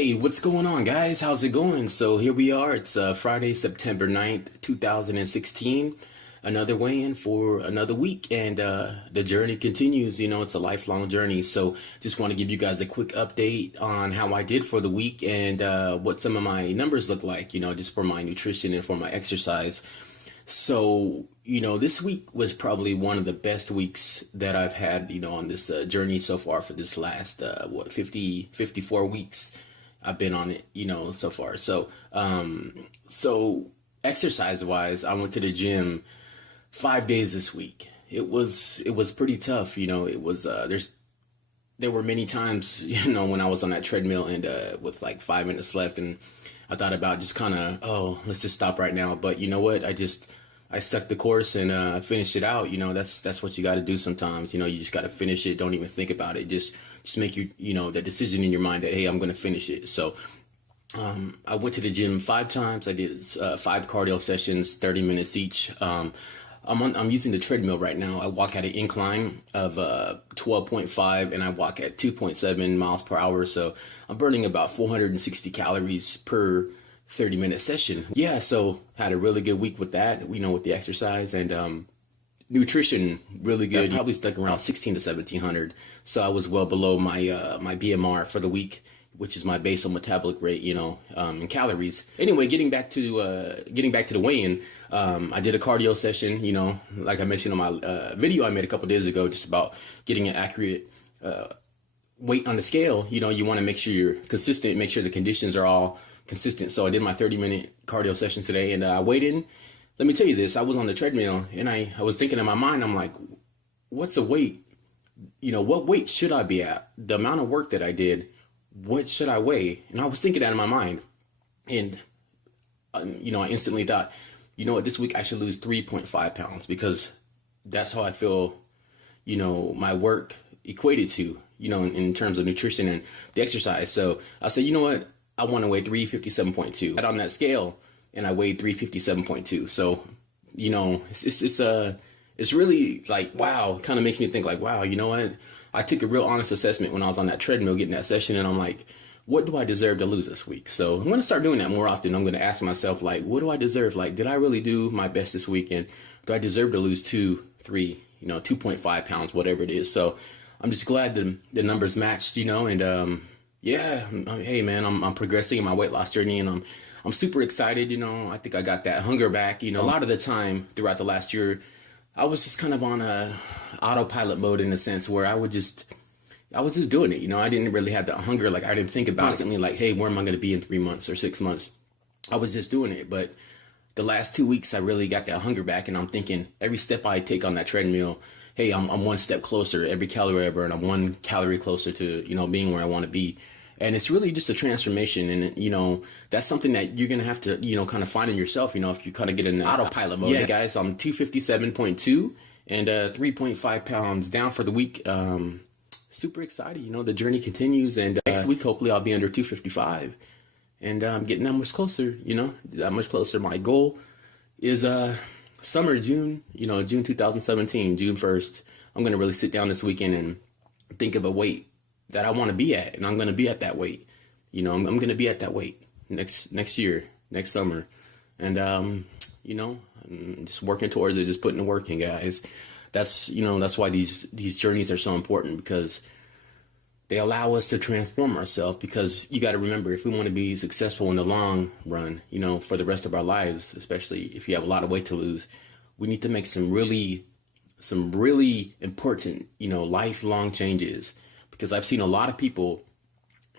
Hey, what's going on, guys? How's it going? So here we are. It's Friday, September 9th, 2016. Another weigh-in for another week, and the journey continues. You know, it's a lifelong journey. So just want to give you guys a quick update on how I did for the week and what some of my numbers look like, you know, just for my nutrition and for my exercise. So, you know, this week was probably one of the best weeks that I've had, you know, on this journey so far for this last, 54 weeks. I've been on it, you know, so far. So exercise wise, I went to the gym 5 days this week. It was pretty tough. You know, it was, there were many times, you know, when I was on that treadmill and, with like 5 minutes left, and I thought about just kind of, oh, let's just stop right now. But you know what? I stuck the course and finished it out. You know, that's what you got to do sometimes. You know, you just got to finish it. Don't even think about it. Just make you know, the decision in your mind that, hey, I'm going to finish it. So I went to the gym 5 times. I did 5 cardio sessions, 30 minutes each. I'm using the treadmill right now. I walk at an incline of 12.5 and I walk at 2.7 miles per hour. So I'm burning about 460 calories per 30-minute session. Yeah, so had a really good week with that, you know, with the exercise, and nutrition really good. Probably stuck around 16 to 1700. So I was well below my my BMR for the week, which is my basal metabolic rate, you know, in calories. Anyway, getting back to the weigh-in, I did a cardio session, you know, like I mentioned on my video I made a couple days ago, just about getting an accurate weight on the scale. You know, you want to make sure you're consistent, make sure the conditions are all consistent. So I did my 30-minute cardio session today, and I weighed in. Let me tell you this, I was on the treadmill and I was thinking in my mind, I'm like, what's a weight? You know, what weight should I be at? The amount of work that I did, what should I weigh? And I was thinking that in my mind. And, you know, I instantly thought, you know what, this week I should lose 3.5 pounds because that's how I feel, you know, my work equated to, you know, in terms of nutrition and the exercise. So I said, you know what, I want to weigh 357.2. Got on that scale and I weighed 357.2. So, you know, it's really like, wow, it kind of makes me think like, wow, you know what? I took a real honest assessment when I was on that treadmill getting that session, and I'm like, what do I deserve to lose this week? So I'm going to start doing that more often. I'm going to ask myself, like, what do I deserve? Like, did I really do my best this week? And do I deserve to lose 2, 3, you know, 2.5 pounds, whatever it is? So I'm just glad the numbers matched, you know, and, yeah, hey man, I'm progressing in my weight loss journey, and I'm super excited. You know, I think I got that hunger back. You know, a lot of the time throughout the last year, I was just kind of on a autopilot mode in a sense where I was just doing it. You know, I didn't really have that hunger. Like I didn't think about constantly like, hey, where am I going to be in 3 months or 6 months? I was just doing it. But the last 2 weeks, I really got that hunger back, and I'm thinking every step I take on that treadmill, hey, I'm one step closer. Every calorie I burn, I'm 1 calorie closer to, you know, being where I want to be. And it's really just a transformation. And, you know, that's something that you're going to have to, you know, kind of find in yourself, you know, if you kind of get in the autopilot mode. Yeah, guys, I'm 257.2 and 3.5 pounds down for the week. Super excited. You know, the journey continues. And next week, hopefully I'll be under 255. And I'm getting that much closer, you know, that much closer. My goal is summer, June 2017, June 1st. I'm going to really sit down this weekend and think of a weight that I want to be at, and I'm going to be at that weight. You know, I'm going to be at that weight next year, next summer. And, you know, I'm just working towards it, just putting the work in, guys. That's, you know, that's why these journeys are so important, because they allow us to transform ourselves. Because you got to remember, if we want to be successful in the long run, you know, for the rest of our lives, especially if you have a lot of weight to lose, we need to make some really important, you know, lifelong changes. Because I've seen a lot of people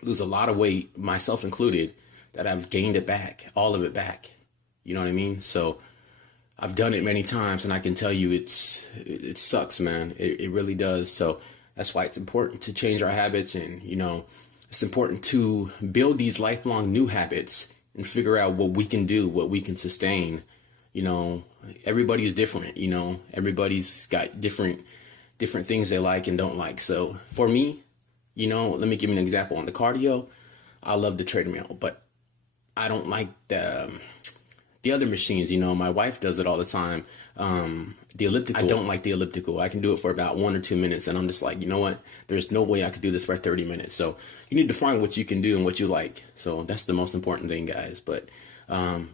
lose a lot of weight, myself included, that I've gained it back, all of it back. You know what I mean? So I've done it many times, and I can tell you it sucks, man. It really does. So that's why it's important to change our habits, and, you know, it's important to build these lifelong new habits and figure out what we can do, what we can sustain. You know, everybody is different, you know, everybody's got different things they like and don't like. So for me, you know, let me give you an example. On the cardio, I love the treadmill, but I don't like the the other machines. You know, my wife does it all the time. The elliptical, I don't like the elliptical. I can do it for about 1 or 2 minutes, and I'm just like, you know what? There's no way I could do this for 30 minutes. So you need to find what you can do and what you like. So that's the most important thing, guys. But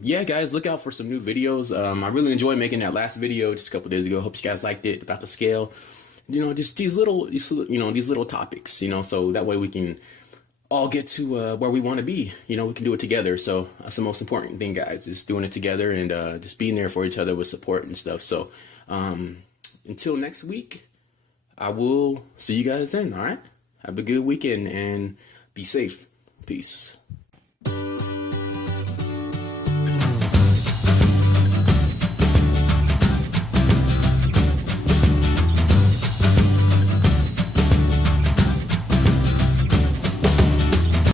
yeah, guys, look out for some new videos. I really enjoyed making that last video just a couple days ago. Hope you guys liked it, about the scale. You know, just these little topics. You know, so that way we can all get to where we want to be. You know, we can do it together. So that's the most important thing, guys, is doing it together and just being there for each other with support and stuff. So until next week, I will see you guys then. All right, have a good weekend and be safe. Peace.